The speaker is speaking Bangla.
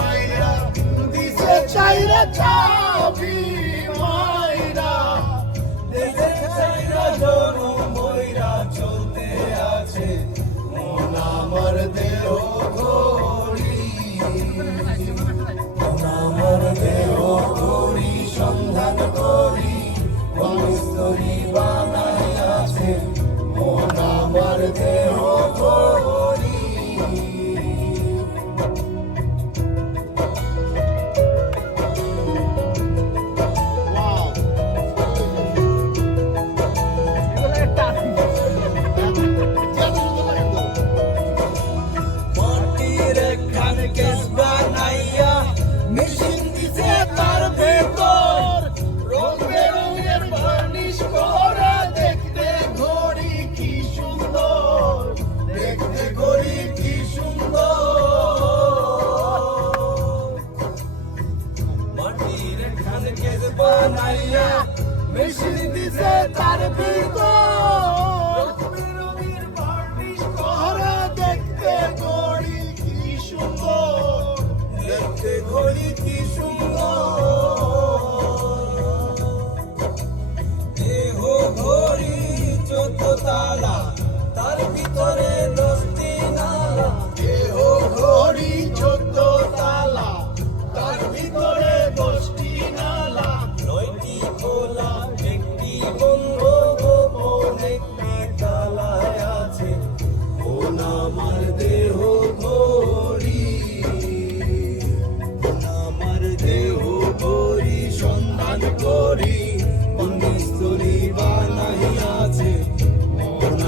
মাইরা দিছে চাইরা চাবি মাইরা দেশে চাইরা জনম বইরা চলতে আছে মন আমার দেহ ঘড়ি মন আমার দেহ ঘড়ি সন্ধান করি বনস্তরী বানাই আছে মন আমার দেহ ঘড়ি মাটির খান কেস বানাইয়া মেশিন দিছে তার ভেতর রং বেরঙের বার্নিশ করা দেখতে ঘড়ি কি সুন্দর দেখতে ঘড়ি কি সুন্দর মাটির খান কেস বানাইয়া মেশিন দিছে তার ভেতর বেরঙের বার্নিশ করা দেখতে ঘড়ি কি সুন্দর দেখতে ঘড়ি কি সুন্দর দেহ ঘড়ি 14 তালা তার ভিতরে 10টি নালা দেহ ঘড়ি 14 তালা তার ভিতরে 10টি নালা 9টি খোলা একটি বন্ধ গোপন একটি তালায় আছে মন আমার দেহ ঘড়ি মন আমার দেহ ঘড়ি সন্ধান করি বনস্তরী বানাই আছে মন